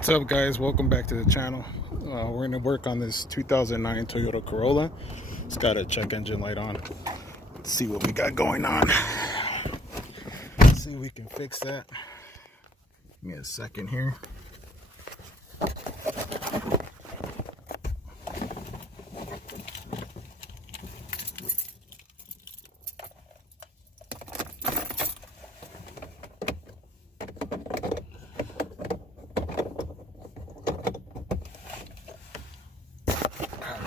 What's up, guys? Welcome back to the channel. We're going to work on this 2009 Toyota Corolla. It's got a check engine light on. Let's see what we got going on. Let's see if we can fix that. Give me a second here.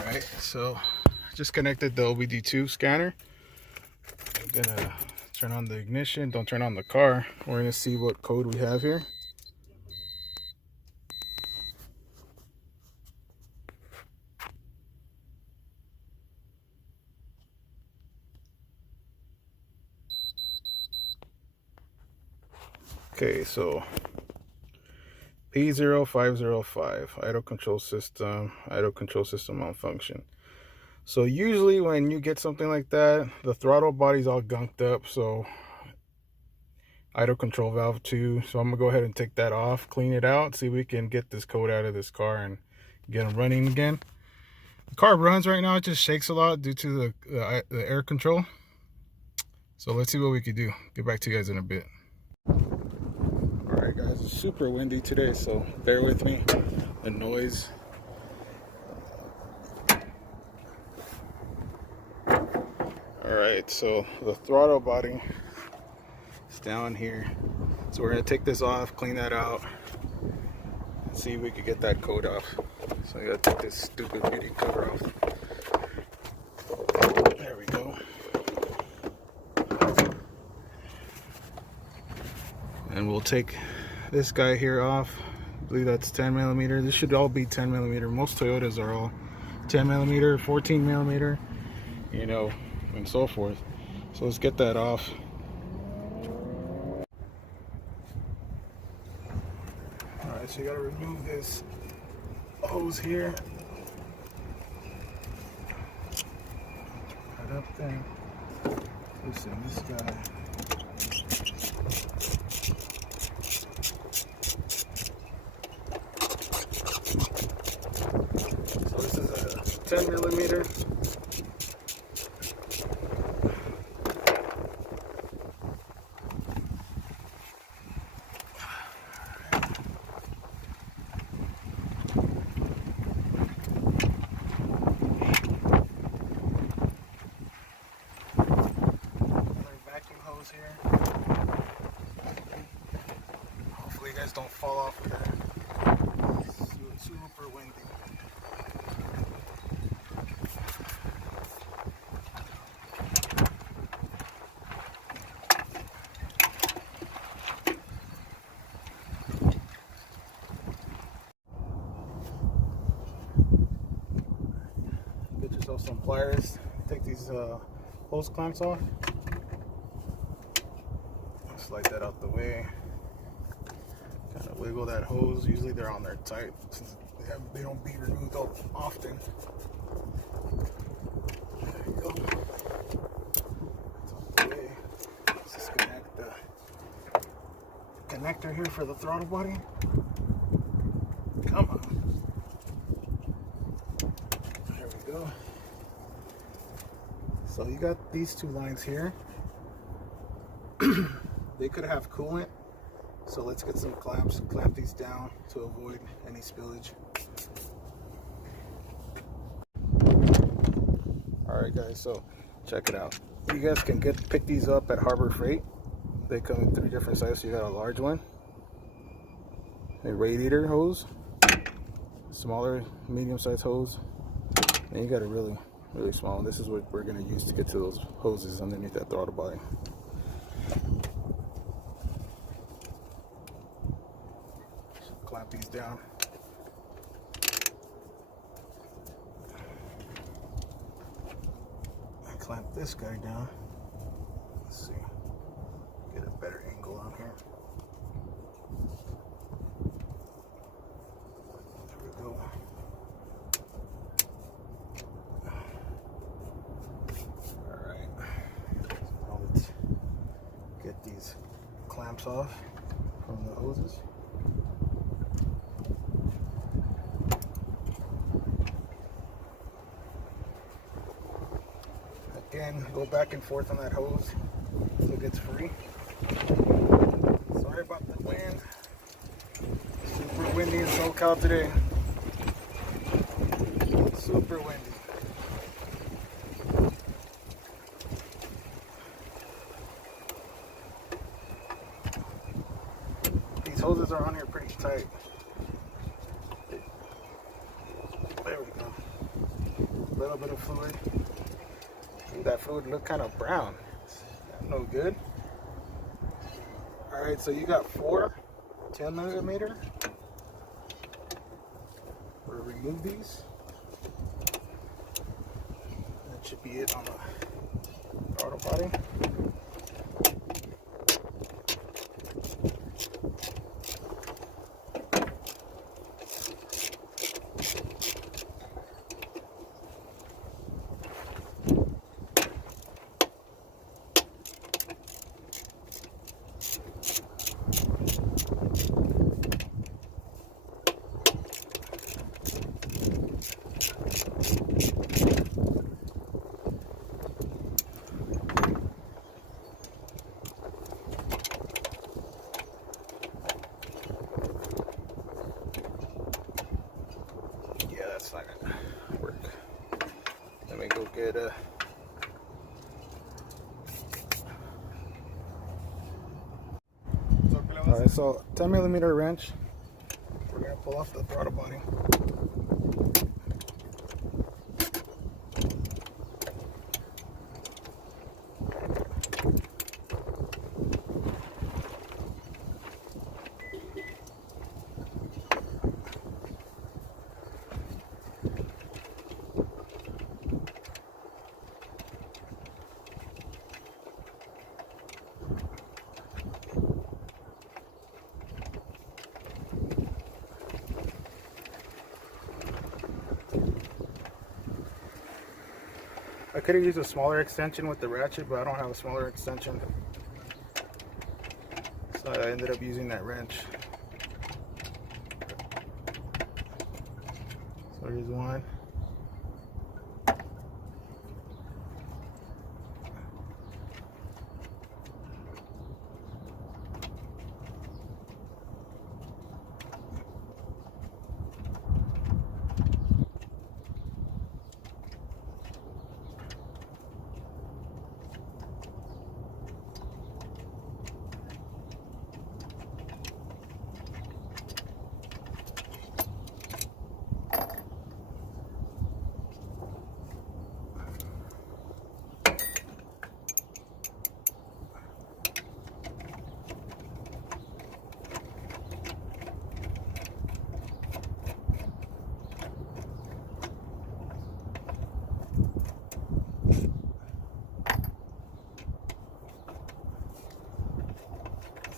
Alright, so just connected the OBD2 scanner. I'm gonna turn on the ignition. Don't turn on the car. We're gonna see what code we have here. Okay, so P0505, idle control system malfunction. So usually when you get something like that, the throttle body's all gunked up, so idle control valve too. So I'm gonna go ahead and take that off, clean it out, see if we can get this code out of this car and get them running again. The car runs right now, it just shakes a lot due to the air control. So let's see what we can do. Get back to you guys in a bit. Alright guys, it's super windy today, so bear with me. The noise. Alright, so the throttle body is down here. So we're going to take this off, clean that out, and see if we can get that code off. So I got to take this stupid beauty cover off. There we go. And we'll take this guy here off. I believe that's 10 millimeter. This should all be 10 millimeter. Most Toyotas are all 10 millimeter, 14 millimeter, you know, and so forth. So let's get that off. Alright, so you gotta remove this hose here. Right up there. Listen, this guy. So this is a 10 millimeter. Here. Hopefully you guys don't fall off of that. It's super windy. Get yourself some pliers. Take these hose clamps off. Slide that out the way. Kind of wiggle that hose. Usually they're on there tight since they don't be removed often. There you go. It's out the way. Let's disconnect the connector here for the throttle body. Come on. There we go. So you got these two lines here. They could have coolant, so let's get some clamps, clamp these down to avoid any spillage. Alright guys, so check it out. You guys can pick these up at Harbor Freight. They come in 3 different sizes. You got a large one, a radiator hose, smaller medium-sized hose, and you got a really small one. This is what we're going to use to get to those hoses underneath that throttle body. Clamp these down. And clamp this guy down. Let's see. Get a better angle on here. There we go. Alright. So now let's get these clamps off from the hoses. go back and forth on that hose so it gets free. Sorry about the wind. Super windy in SoCal today. Super windy. These hoses are on here pretty tight. There we go. A little bit of fluid. Ooh, that fluid look kind of brown. That's no good. Alright, so you got 4 10mm. We'll remove these. That should be it on the throttle body. That's not gonna work. Let me go get a Alright, so 10mm wrench. We're gonna pull off the throttle body. I could have used a smaller extension with the ratchet, but I don't have a smaller extension. So I ended up using that wrench. So here's one.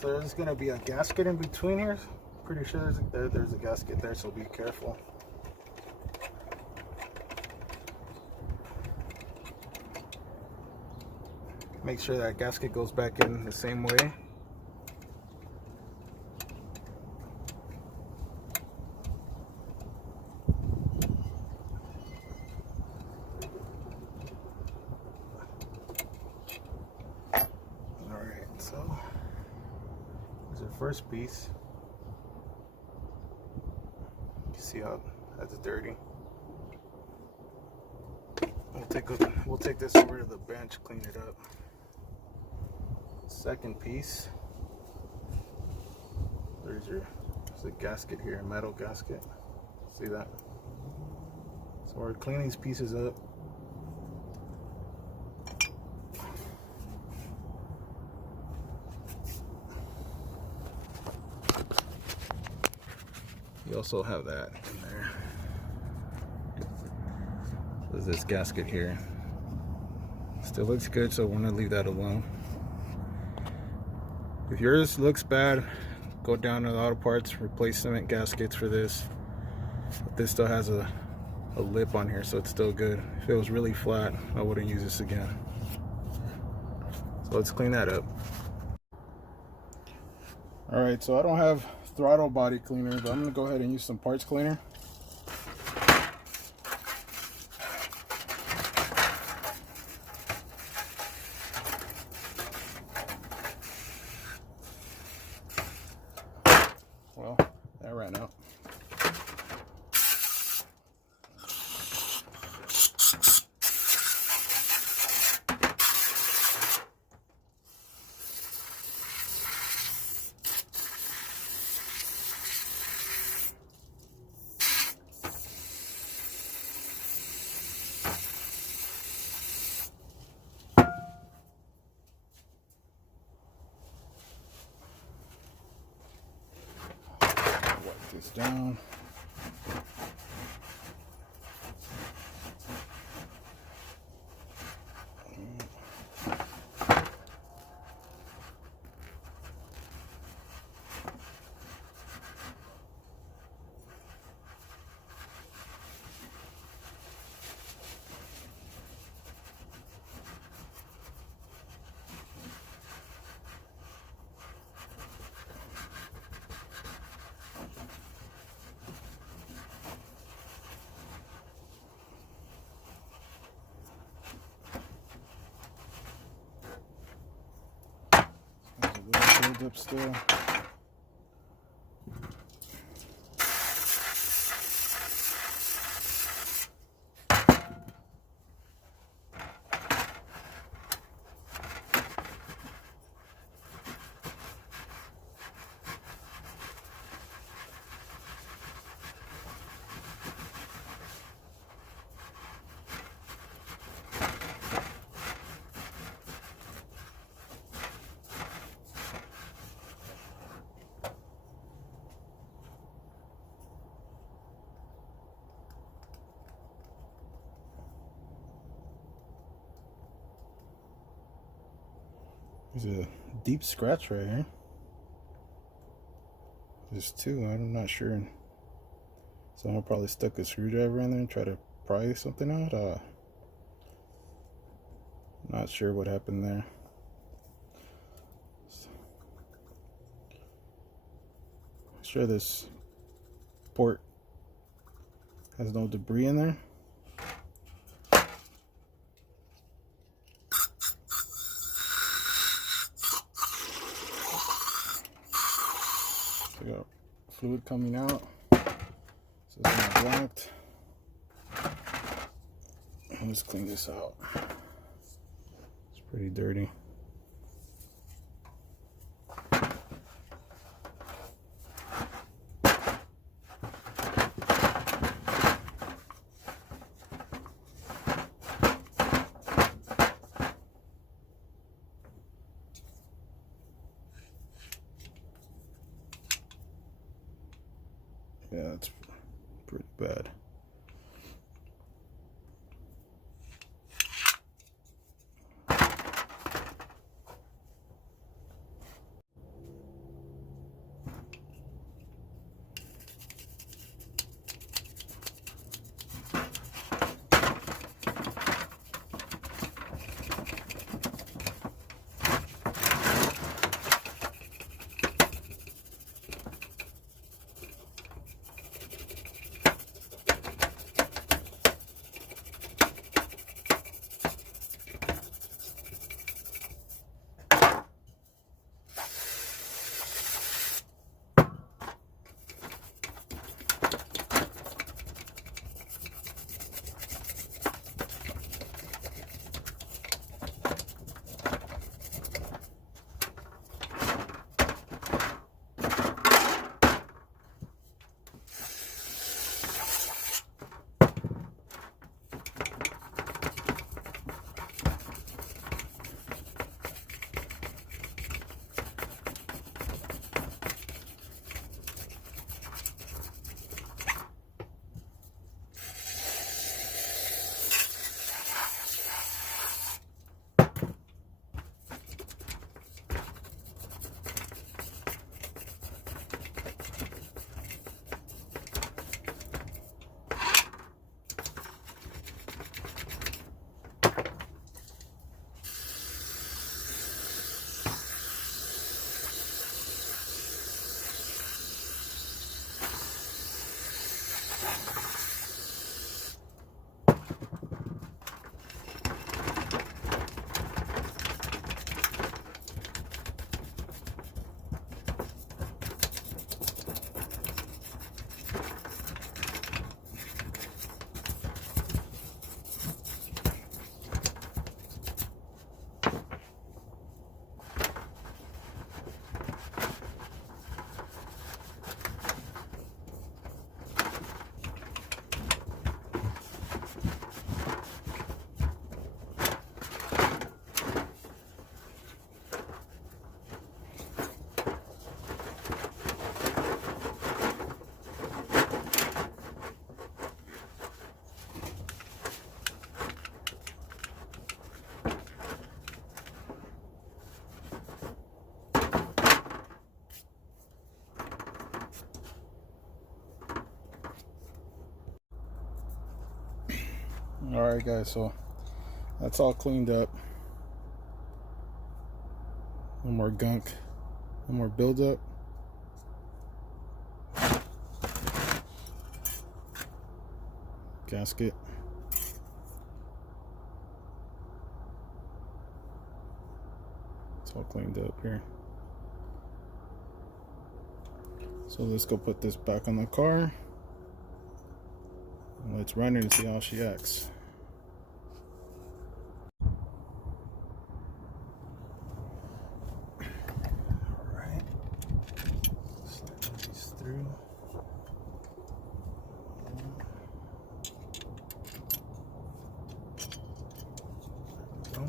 So there's going to be a gasket in between here. Pretty sure there's a gasket there, so be careful. Make sure that gasket goes back in the same way. Alright, so here's our first piece. You see how that's dirty. We'll take this over to the bench, clean it up. Second piece. There's a gasket here, a metal gasket. See that? So we're cleaning these pieces up. You also have that in there. There's this gasket here. Still looks good, so we're gonna leave that alone. If yours looks bad, go down to the auto parts, replace cement gaskets for this. But this still has a lip on here, so it's still good. If it was really flat, I wouldn't use this again. So let's clean that up. Alright, so I don't have throttle body cleaner, but I'm gonna go ahead and use some parts cleaner. Well, that ran out. Wipe this down. There's a little build up still. There's a deep scratch right here. There's two, I'm not sure. Someone probably stuck a screwdriver in there and tried to pry something out. Not sure what happened there. I'm sure this port has no debris in there. So got fluid coming out. So it's not blacked. Let's clean this out. It's pretty dirty. Yeah, it's pretty bad. Alright guys, so that's all cleaned up. No more gunk, no more buildup. Gasket. It's all cleaned up here. So let's go put this back on the car. And let's run her and see how she acts. Alright. Slide these through. There we go.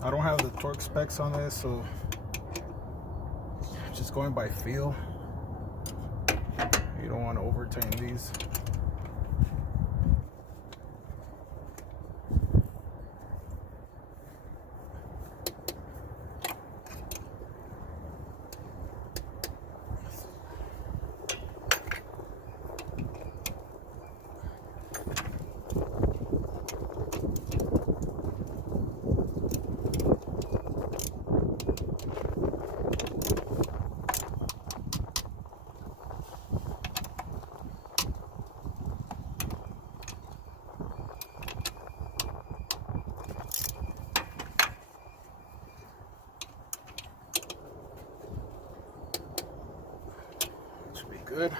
I don't have the torque specs on this, so I'm just going by feel. You don't want to overturn these. Good.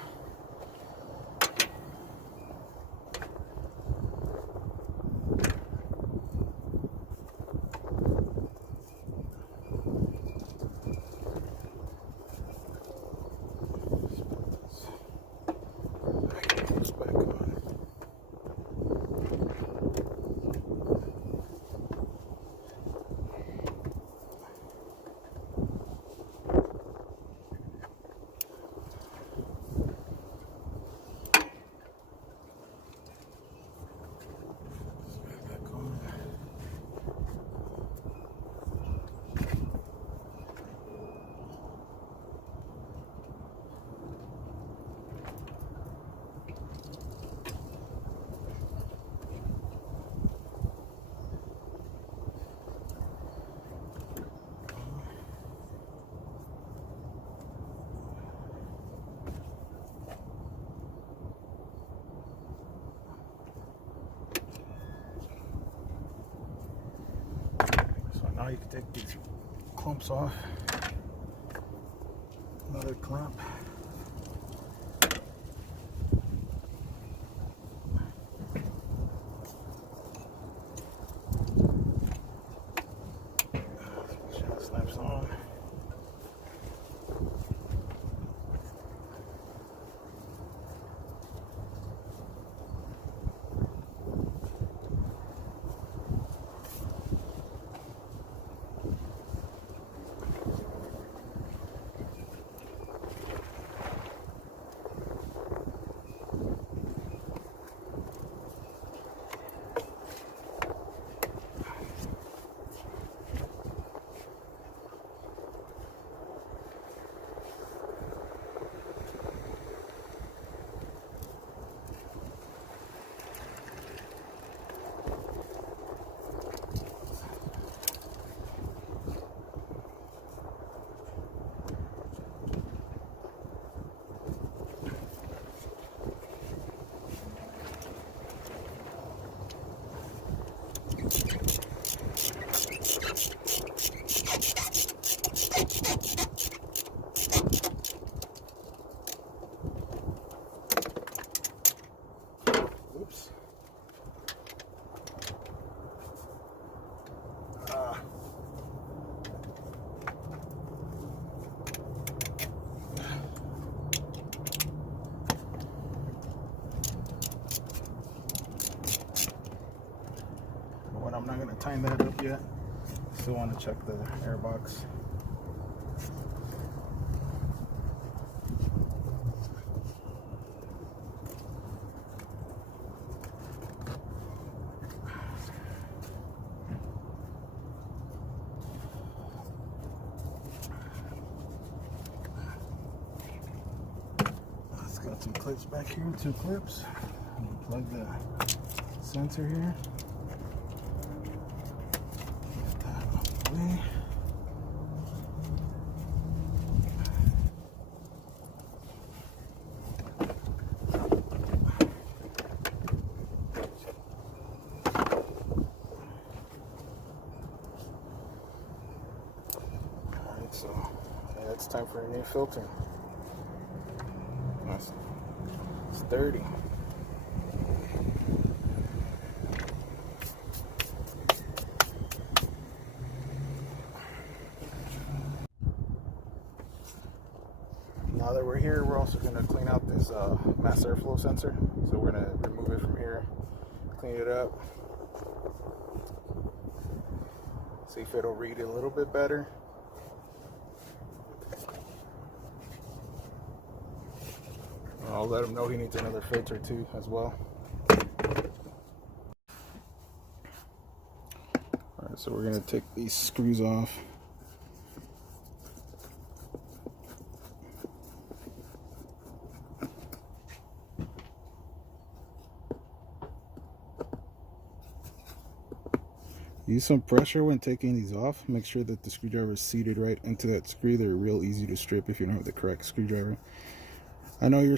Let's put this back on. Now you can take these clumps off. Another clamp. Make sure it snaps on. Still want to check the air box. It's got some clips back here, 2 clips. Plug the sensor here. Get that out of the way. Alright, so yeah, it's time for a new filter. It's dirty. Now that we're here, we're also going to clean out this mass airflow sensor. So we're going to remove it from here, clean it up, see if it'll read it a little bit better. I'll let him know he needs another filter too as well. Alright, so we're going to take these screws off. Use some pressure when taking these off. Make sure that the screwdriver is seated right into that screw. They're real easy to strip if you don't have the correct screwdriver. I know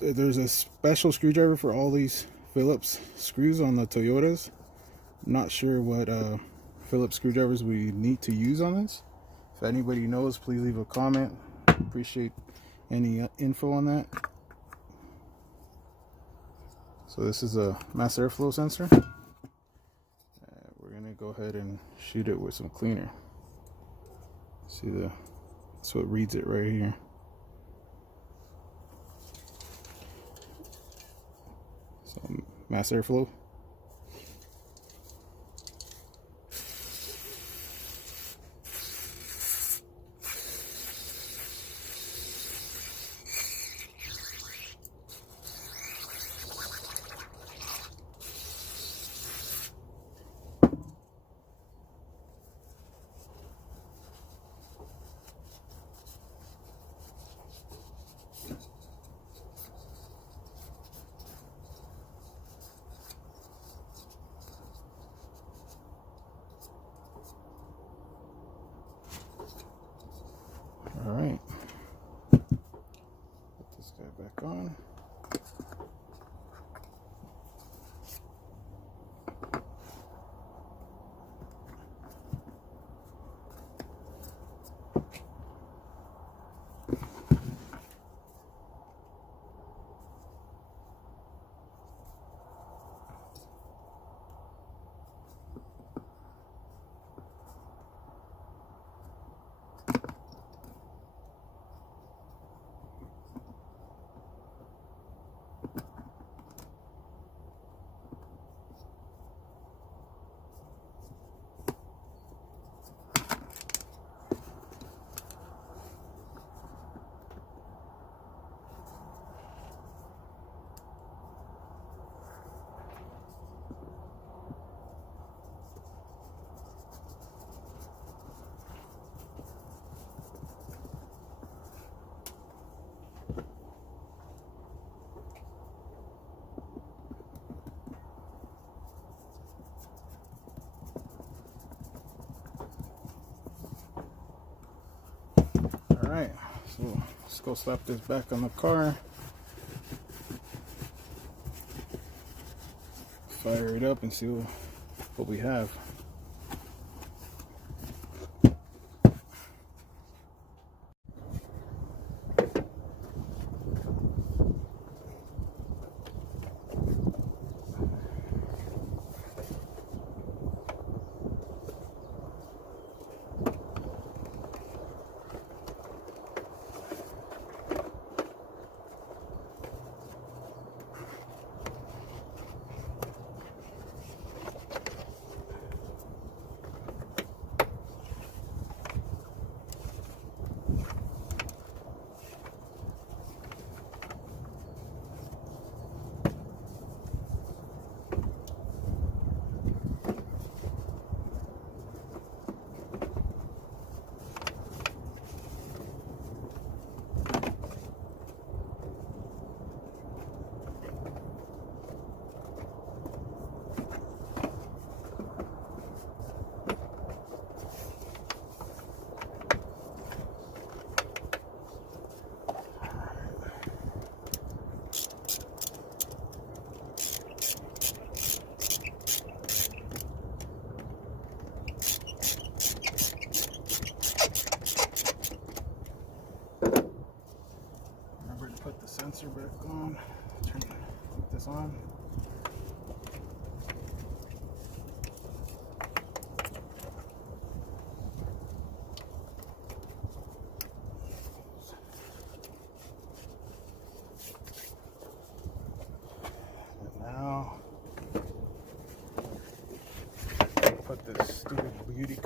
there's a special screwdriver for all these Phillips screws on the Toyotas. I'm not sure what Phillips screwdrivers we need to use on this. If anybody knows, please leave a comment. Appreciate any info on that. So this is a mass airflow sensor. We're gonna go ahead and shoot it with some cleaner. See that's what reads it right here. So mass airflow. All right, put this guy back on. Alright, so let's go slap this back on the car. Fire it up and see what we have.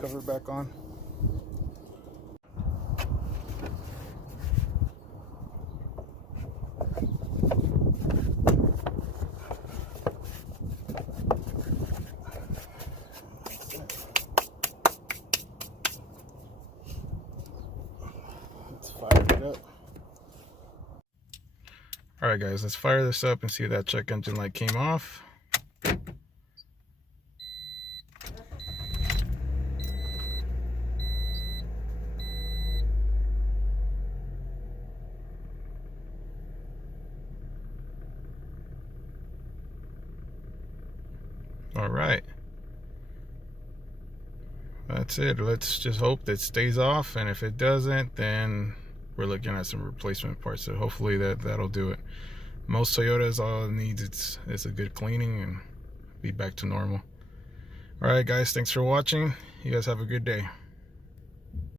cover back on. Let's fire it up. All right, guys, let's fire this up and see if that check engine light came off. All right, that's it. Let's just hope that stays off, and if it doesn't, then we're looking at some replacement parts. So hopefully that'll do it. Most Toyotas, all it needs is a good cleaning and be back to normal. All right, guys, thanks for watching. You guys have a good day.